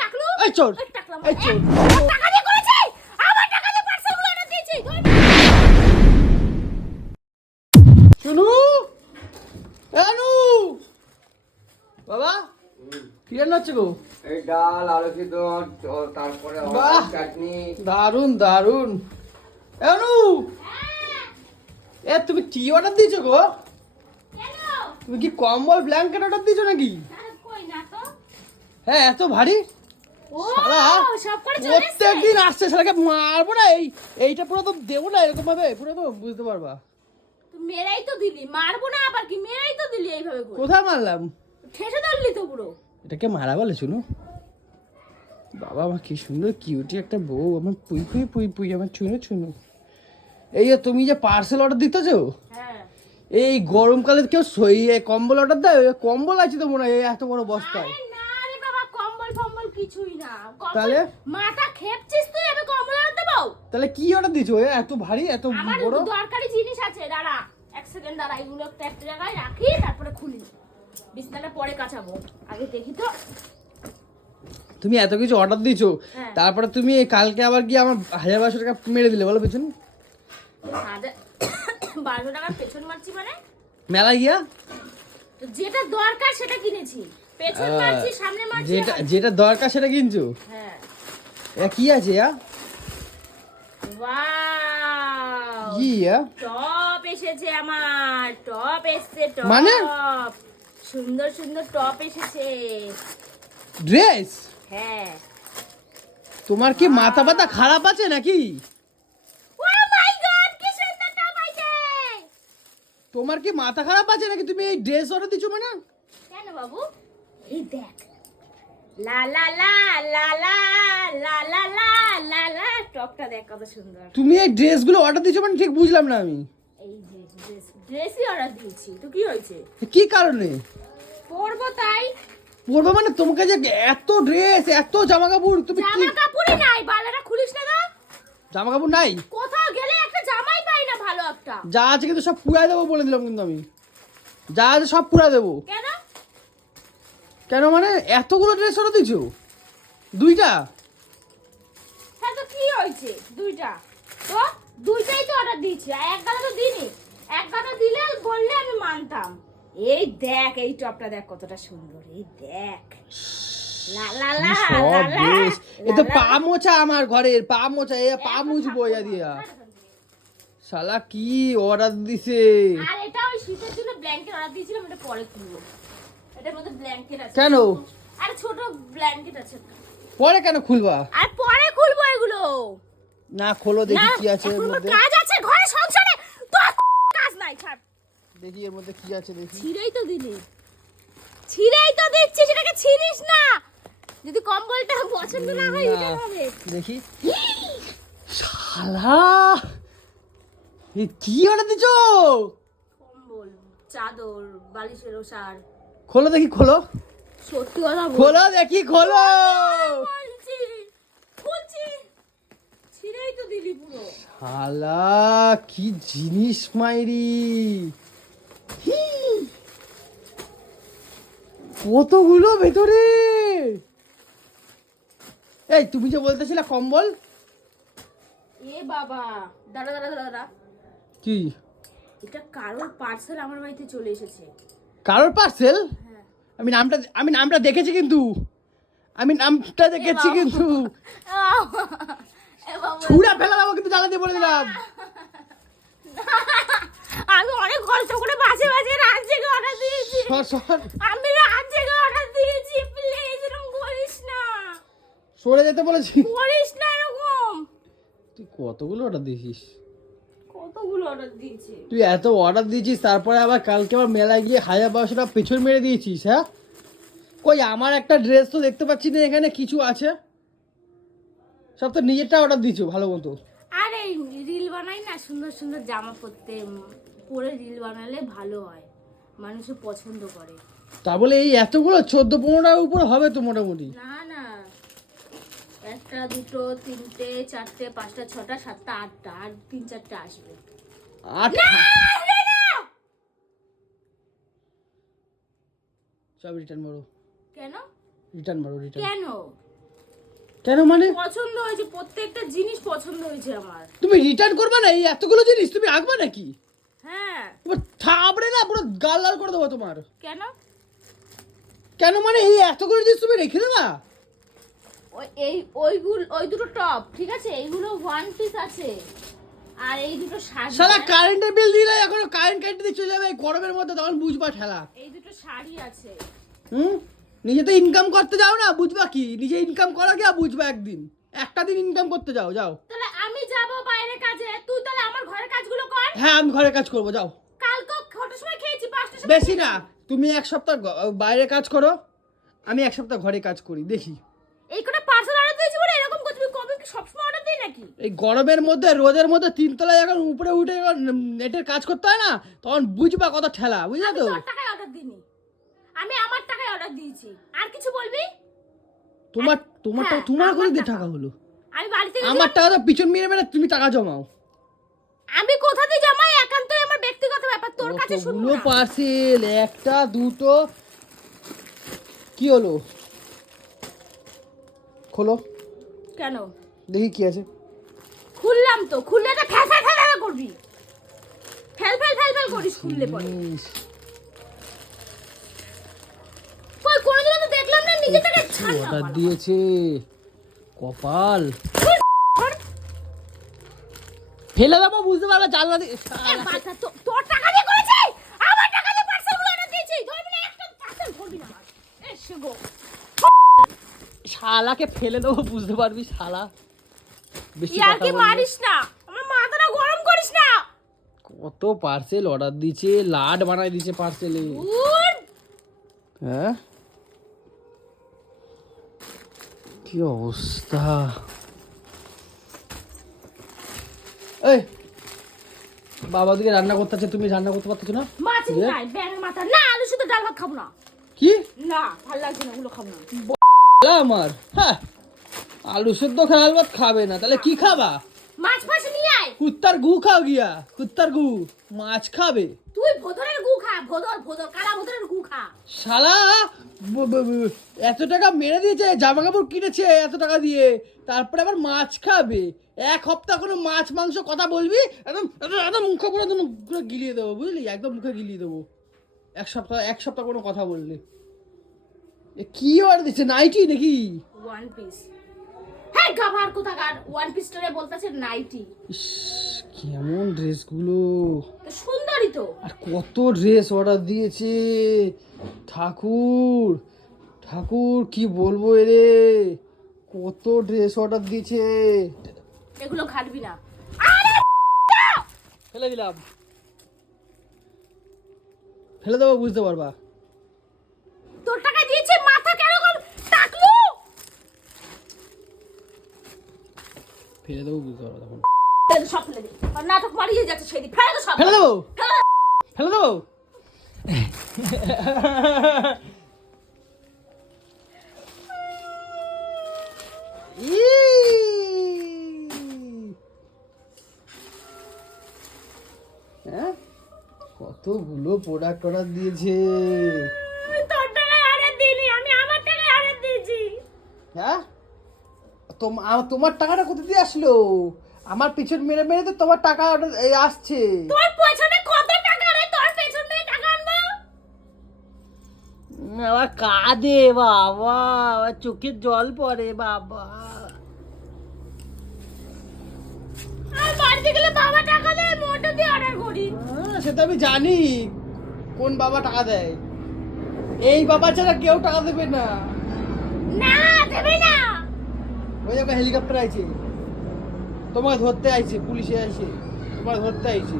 টাকলু এই চোর এই চোর টাকা দিয়ে করেছে আমার টাকা দিয়ে পার্সেলগুলো অর্ডার দিয়েছি শুনু এনু বাবা কি রান্না হচ্ছে গো? এই ডাল আলু সিদ্ধ তারপরে বাহ! চাটনি। দারুন দারুন এনু এ তুমি কি অর্ডার দিয়েছো গো? তুমি কি কম্বল ব্ল্যাঙ্কেট অর্ডার দিয়েছো নাকি? কই না তো হ্যাঁ এত ভারী ও শালা সব করে চলে এসেছে প্রত্যেকদিন আসছে শালাকে মারবো না এইটা পুরো তো দেবো না এরকম ভাবে পুরো তো বুঝতে পারবা। তুই মেরেই তো দিলি মারবো না আবার কি মেরেই তো দিলি এইভাবে করে কোথায় মারলাম? ঠেসে ধরলি তো পুরো এটাকে মারা বলে শুনো বাবা আমার কি সুন্দর কিউটি একটা বউ আমার পুই পুই পুই পুই আমার ছুনো ছুনো। এই যে তুমি যে পার্সেল অর্ডার দিতেছো হ্যাঁ এই গরমকালে কেউ কম্বল অর্ডার দেয়? কম্বল আছে তো মনে হয় এই এত বড় বস্তায়। আরে না রে বাবা কম্বল ফম্বল কিছুই না তাহলে? মাথা খেপছিস তুই আমি কম্বল অর্ডার দেবো তাহলে কি অর্ডার দিছো এত ভারী এত আমার বড়? দরকারি জিনিস আছে দাঁড়া এক সেকেন্ড দাঁড়া এগুলো একটা জায়গায় রাখি তারপরে খুলি বিছানাটা পরে কাচাবো আগে দেখি তো তুমি এত কিছু অর্ডার দিছো হ্যাঁ। তারপরে তুমি কালকে আবার গিয়ে আমার 1,500 টাকা মেরে দিলে বলো পেছন 1200 টাকার পেছন মারছি মানে মেলা গিয়া তো যেটা দরকার সেটা কিনেছি পেছন মারছি সামনে মারছি যেটা যেটা দরকার সেটা কিনছো। হ্যাঁ কি আছে ওয়াও কি টপ এসেছে আমার টপ এসেছে টপ মানে? সুন্দর সুন্দর টপ এসেছে ড্রেস? হ্যাঁ তোমার কি মাথা ব্যথা খারাপ আছে নাকি? ও মাই গড কি সুন্দর টপ আছে তোমার কি মাথা খারাপ আছে নাকি তুমি এই ড্রেস অর্ডার দিছো মানে? কেন বাবু এই দেখ লা লা লা লা লা লা লা লা লা লা টপটা দেখ কত সুন্দর তুমি এই ড্রেসগুলো অর্ডার দিছো মানে ঠিক বুঝলাম না আমি। এই যে ড্রেসই অর্ডার দিয়েছি তো কি হয়েছে কি কারণে পরবো তাই পরবো মানে তোমাকে যে এত ড্রেস এত জামা কাপড় তুমি কি জামা কাপড়ই নাই বালাটা খুলিস না তো জামা কাপড় নাই? কোথাও গেলে একটা জামাই পাই না ভালো একটা যা আছে কিন্তু সব পুরাই দেবো বলে দিলাম কিন্তু আমি যা আছে সব পুরাই দেবো। কেন কেন মানে এতগুলো ড্রেস অর্ডার দিছো? দুইটা? হ্যাঁ তো কি হয়েছে দুইটা তো দুইটাই তো অর্ডার দিয়েছি আর এক গাদা তো দিইনি এক গাদা দিলে বললে আমি মানতাম এই দেখ এই টপটা দেখ কতটা সুন্দর এই দেখ লা লা লা সব লা লা ড্রেস এ তো লা লা। পা মোছা আমার ঘরের পা মোছা এ পা মুছবো ইয়া দিয়া শালা কি অর্ডার দিছে? আর এটা ওই শীতের জন্য ব্ল্যাঙ্কেট অর্ডার দিয়েছিলাম এটা পরে খুলবো এটার মধ্যে ব্ল্যাঙ্কেট আছে কেন? আর ছোট ব্ল্যাঙ্কেট আছে পরে কেন খুলবা? আর পরে খুলবো এগুলো না খোলো দেখি না, কি আছে এর এখনো মধ্যে। কাজ আছে ঘরে সংসারে তো কাজ নাই ছাড় দেখি এর মধ্যে কি আছে দেখি। ছিঁড়েই তো দিলি ছিঁড়েই তো দিচ্ছি সেটাকে ছিঁড়িস না যদি কম্বলটা পছন্দ না হয় না, এটা হবে দেখি শালা এ কি অর্ডার দিছো? কম্বল চাদর বালিশের ওষার খোলো দেখি খোলো সত্যি কথা বল খোলো দেখি খোলো। বলছি খুলছি ছিঁড়েই তো দিলি পুরো শালা কি জিনিস মাইরি হি! কতগুলো ভেতরে। এই তুমি যে বলতেছিলে কম্বল এ বাবা দাঁড়া দাঁড়া দাঁড়া দাঁড়া কি এটা কারোর পার্সেল আমার বাড়িতে চলে এসেছে কারোর পার্সেল? হ্যাঁ আমি নামটা দেখেছি কিন্তু আমি নামটা দেখেছি বাবা। কিন্তু এ বাবা ছুঁড়া ফেলা দেবো কিন্তু জ্বালা দিয়ে বলে দিলাম। আমি অনেক কষ্ট করে বাসে বাসে রাত জেগে অর্ডার দিয়েছি সর সর আমি রাত জেগে অর্ডার দিয়েছি প্লিজ এরকম করিস না সরে যেতে বলেছি। করিস না এরকম তুই কতগুলো অর্ডার দিয়েছিস? কতগুলো অর্ডার দিয়েছি তুই এত অর্ডার দিয়েছিস তারপরে আবার কালকে আবার মেলায় গিয়ে 1,500 টাকা পেছন মেরে দিয়েছিস। হ্যাঁ কই আমার একটা ড্রেস তো দেখতে পাচ্ছি না এখানে কিছু আছে সব তো নিজেরটা অর্ডার দিয়েছো ভালো মতো। আরে রিল বানাই না সুন্দর সুন্দর জামা পরে রিল বানালে ভালো হয় মানুষে পছন্দ করে তা বলে এই এতগুলো 14-15টার উপর হবে তো মোটামুটি। না না একটা দুটো তিনটে চারটে পাঁচটা ছটা সাতটা আটটা আর 3-4টা আসবে 8 না! সব রিটার্ন করো। কেন রিটার্ন মারো রিটার্ন। কেন? কেন মানে? পছন্দ হয়েছে, প্রত্যেকটা জিনিস পছন্দ হয়েছে আমার। তুমি রিটার্ন করবে না? এই এতগুলো জিনিস তুমি রাখবে নাকি? হ্যাঁ। তোমার থাবড়ে না পুরো গাল লাল করে দেবো তোমার। কেন? কেন মানে এই এতগুলো জিনিস তুমি রেখে দেবা? ওই দুটো টপ ঠিক আছে, এইগুলো ওয়ান পিস আছে, আর এই দুটো শাড়ি। সারা কারেন্টের বিল দিলে এখন কারেন্ট কেটে দিয়ে চলে যাবে এই গরমের মধ্যে, তখন বুঝবা ঠেলা। এই দুটো শাড়ি আছে। নিজে তো ইনকাম করতে যাও না, বুঝবা কি? নিজে ইনকাম করা গিয়া বুঝবা একদিন, একটা দিন ইনকাম করতে যাও। যাও তাহলে আমি যাব বাইরে কাজে, তুই তাহলে আমার ঘরের কাজগুলো কর। হ্যাঁ আমি ঘরে কাজ করবো, যাও। কালকে কটার সময় খেয়েছি? 5টার সময়। বেশি না, তুমি এক সপ্তাহ বাইরে কাজ করো, আমি এক সপ্তাহ ঘরে কাজ করি, দেখি। এই কোটা পার্সেল অর্ডার দিয়েছি বলে এরকম করতে? তুমি কবে কি সবসময় অর্ডার দিই নাকি? এই গরমের মধ্যে রোদের মধ্যে 3 তলায় যখন উপরে উঠে যখন নেটের কাজ করতে হয় না, তখন বুঝবা কত ঠেলা, বুঝলা আমি তো? তোর টাকায় অর্ডার দিইনি, আমি আমার টাকায় অর্ডার দিয়েছি। আর কিছু বলবি? তোমার হ্যাঁ, তোমার আমার করে দিয়ে টাকা। টাকা হলো? আমি বাড়িতে আমার টাকা তো পিছন মেরে মেরে তুমি টাকা জমাও। আমি কোথা দিয়ে জমাই একান্তই আমার ব্যক্তিগত ব্যাপার, তোর কাছে শুনবো কতগুলো না। পার্সেল, একটা দুটো, কি হলো? খোলো কেন? দেখি কি আছে। খুললাম তো, খুললে তো ফেল ফেল ফেল করবি, ফেল ফেল ফেল ফেল করিস খুললে পরে। ইস, কই কোনোদিনও তো দেখলাম না নিজে থেকে ছাড় না। অর্ডার দিয়েছে, কপাল। ফেলে দেবো, বুঝতে পারবে জানলা দিয়ে। বাচ্চা তোর টাকা দিয়ে করেছি, আমার টাকা দিয়ে পার্সেলগুলো অর্ডার দিয়েছি, ধরবি না একটা পার্সেল ধরবি না আমার। এসে গো শালাকে ফেলে দেবো, বুঝতে পারবি শালা। বেশি ইয়ার কথা কি বলবি। মারিস না, আমার মাথাটা গরম করিস না। কত পার্সেল অর্ডার দিয়েছে, লাড বানাই দিয়েছে পার্সেলে। উর হ্যাঁ, কি অবস্থা। এই বাবা দিকে রান্না করতে আছে, তুমি রান্না করতে পারছো না? মাছ নাই, ব্যাঙের মাথা না, আলু শুধু ডাল ভাত খাবো না। কি না ভালো লাগছে না, ওগুলো খাবো না। বলা আমার? হ্যাঁ, আলু সেদ্ধ খাল ভাত খাবে না, তাহলে কি খাবা? মাছ ফাছ নিয়ে আয়। কুত্তার গু খাও গিয়া, কুত্তার গু। মাছ খাবে? তুই ভোদরের গু খা, ভোদর কালা ভোদরের গু খা। শালা এত টাকা মেরে দিয়েছে, জামা কাপড় কিনেছে এত টাকা দিয়ে, তারপরে আবার মাছ খাবে? এক সপ্তাহ কোনো মাছ মাংস কথা বলবি, একদম একদম মুখে পুরো একদম পুরো গিলিয়ে দেবো, বুঝলি? একদম মুখে গিলিয়ে দেবো। এক সপ্তাহ কোনো কথা বললি। এ কি অর্ডার দিচ্ছে, নাইটি নাকি? One piece. হ্যাঁ গাভার কোথাকার, ওয়ান পিসটারে বলতেছে নাইটি। ইস, কেমন ড্রেসগুলো, তো সুন্দরই তো। আর কত ড্রেস অর্ডার দিয়েছে। ঠাকুর ঠাকুর কি বলবো এরে, কত ড্রেস অর্ডার দিয়েছে। এগুলো ঘাটবি না। ফেলে দিলাম, ফেলে দেবো, বুঝতে পারবা। তোর টাকা দিয়েছে, মাথা কেন টাকলু? ফেলে দেবো, বুঝতে পারবা তখন। সব ফেলে দে, আর নাটক মারিয়ে যাচ্ছে সেদিন, ফেলে দে সব। ফেলে দেবো, ফেলে দেবো। হ্যাঁ, কতগুলো প্রোডাক্ট অর্ডার দিয়েছে। তোর টাকায় অর্ডার দিইনি, আমি আমার টাকায় অর্ডার দিয়েছি। হ্যাঁ, তোমার টাকাটা কোথা দিয়ে আসলো? আমার পিছন মেরে মেরে তো তোমার টাকা আসছে। তোর পেছনে কত টাকা রে, তোর পেছনে টাকা আনবো। আবার কাঁদে বাবা, আবার চোখের জল পড়ে বাবা। আর বাড়িতে গেলে বাবা টাকা দেয়, মোটা দিয়ে অর্ডার করি। সেটা আমি জানি, কোন বাবা টাকা দেয়। এই বাবা ছাড়া কেউ টাকা দেবে না। না দেবে না। ওই দেখো হেলিকপ্টার আইছে, তোমাকে ধরতে আইছে, পুলিশে আইছে, তোমাকে ধরতে আইছে।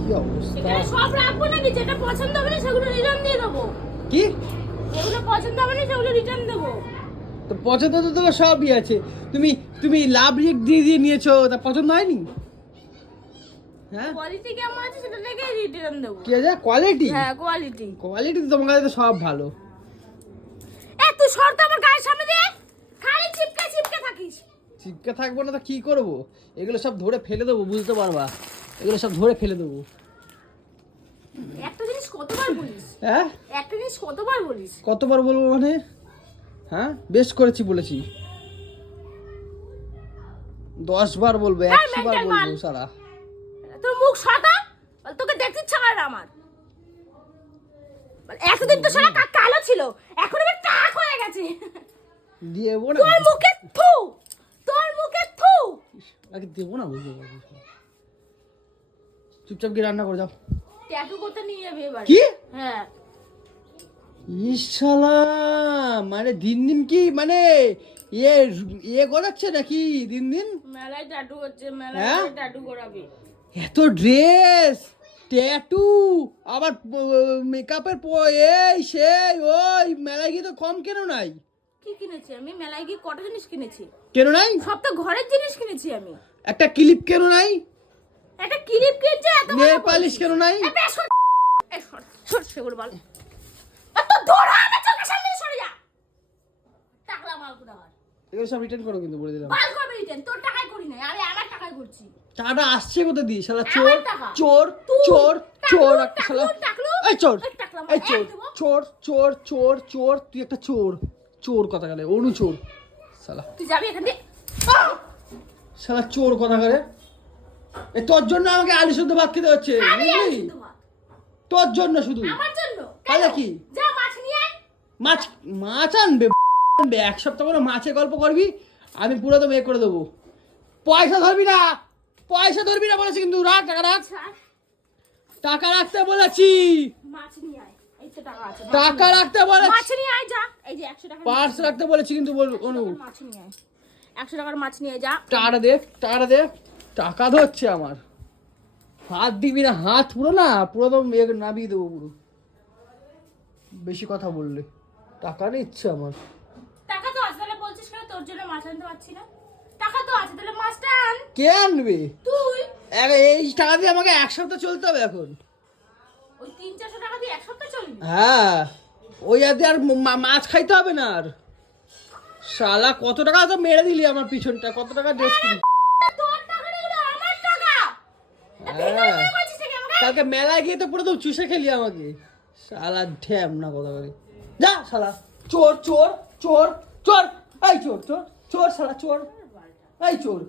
কি অবস্থা। এখানে সব রাখবো নাকি? যেটা পছন্দ হবে না সেগুলো রিটার্ন দিয়ে দেবো। কি যেগুলো পছন্দ হবে না সেগুলো রিটার্ন দেবো। তো পছন্দ তো তোমার সবই আছে, তুমি লাভ রিয়েক্ট দিয়ে দিয়ে নিয়েছো, তা পছন্দ হয়নি? হ্যাঁ, কোয়ালিটি কেমন আছে সেটা দেখে রিটার্ন দেবো। কি আছে কোয়ালিটি? হ্যাঁ কোয়ালিটি। কোয়ালিটি তো তোমার কাছে তো সব ভালো। তুই শর্ত আমার গায়ের সামনে দিয়ে খালি চিপকে চিপকে থাকিস। চিপকে থাকবো না তো কি করবো? এগুলো সব ধরে ফেলে দেবো, বুঝতে পারবা? এগুলো সব ধরে ফেলে দেবো। একটা জিনিস কতবার বলিস? হ্যাঁ একটা জিনিস কতবার বলিস? কতবার বলবো মানে? হ্যাঁ বেশ করেছি বলেছি, 10 বার বলবো, 100 বার mental বলবো মাল। সারা। তোর মুখ সাদা, তোকে দেখতে ইচ্ছা করে না আমার। এতদিন তো সারা কালো ছিল, এখন আবার টাক হয়ে গেছে। দিয়ে দেবো না, তোর মুখে থু, তোর মুখে থু। আগে দেবো না, বুঝতে পারবো। চুপচাপ গিয়ে রান্না করে যাও। ট্যাটু করতে নিয়ে যাবে এবার। কি? হ্যাঁ ইশালা, মানে দিন দিন কি মানে ইয়ে গড়াচ্ছে নাকি দিন দিন? মেলায় ট্যাটু হচ্ছে, হ্যাঁ? মেলায় ট্যাটু করাবে। এত ড্রেস, ট্যাটু, আবার মেকআপের এই সেই ওই, মেলায় গিয়ে তো কম কেন নাই? কি কিনেছি আমি মেলায় গিয়ে? কটা জিনিস কিনেছি, কেন নাই? সব তো ঘরের জিনিস কিনেছি আমি। একটা ক্লিপ কেন নাই? একটা ক্লিপ কিনছে, এত নেল পালিশ কেন নাই? সরষে করে বল এত দৌড়া, আমার চোখের সামনে দিয়ে সরে যা। টাকলা মাল কোথা হয়? এগুলো সব রিটার্ন করো কিন্তু বলে দিলাম। বাল করবে রিটার্ন, তোর টাকায় করি নাই, আমি আমার টাকায় করছি। টাকাটা আসছে কোথা দিয়ে? শালা চোর আমার টাকা। চোর তুই, চোর টাকলু, চোর একটা শালা। টাকলু, এই চোর, এই টাকলা মাল, এই চোর এক দেবো। চোর চোর চোর চোর, তুই একটা চোর, চোর কথা গেলে অনু চোর শালা, তুই যাবি এখান দিয়ে। শালা চোর কথা গেলে। এই তোর জন্য আমাকে আলু শুদ্ধ ভাত খেতে হচ্ছে, আমি বুঝলি? আসছি তোমার। তোর জন্য শুধু। আমার জন্য তাহলে কেন? কি? যা মাছ নিয়ে আয়। মাছ, মাছ আনবে আনবে, এক সপ্তাহ করে মাছের গল্প করবি, আমি পুরো তো করে দেবো। পয়সা ধরবি না, পয়সা ধরবি না বলেছি কিন্তু, রাখ টাকা রাখ, ছাড়, টাকা রাখতে বলেছি, মাছ নিয়ে আয়। এই তো টাকা আছে, টাকা রাখতে বলেছি, মাছ নিয়ে আয় যা। এই যে 100 টাকা পার্স রাখতে বলেছি কিন্তু অনু। মাছ নিয়ে আয়, 100 টাকার মাছ নিয়ে যা। টাকাটা দে, টাকাটা দে, টাকা ধরছে আমার, হাত দিবি না, হাত পুরো না, পুরো তো নামিয়ে দেবো পুরো, বেশি কথা বললে। টাকা নিচ্ছে আমার। টাকা তো আছে, তাহলে বলছিস কেন তোর জন্য মাছ আনতে পারছি না? টাকা তো আছে, তাহলে মাছটা আন। কে আনবে? তুই এই টাকা দিয়ে আমাকে 1 সপ্তাহ চলতে হবে এখন। ওই 300-400 টাকা দিয়ে এক সপ্তাহ চলবি? হ্যাঁ, ওই আর দিয়ে আর মাছ খাইতে হবে না আর। শালা কত টাকা তো মেরে দিলি আমার পিছনটা, কত টাকা ড্রেস কিনি। তোর টাকা না, এগুলো আমার টাকা। হ্যাঁ, তুই বলছিস নাকি আমাকে? কালকে মেলায় গিয়ে তো পুরো তো চুষে খেলি আমাকে, শালা ঢ্যাম না কথা করে। যা শালা চোর চোর চোর চোর, এই চোর চোর চোর শালা চোর, এই চোর।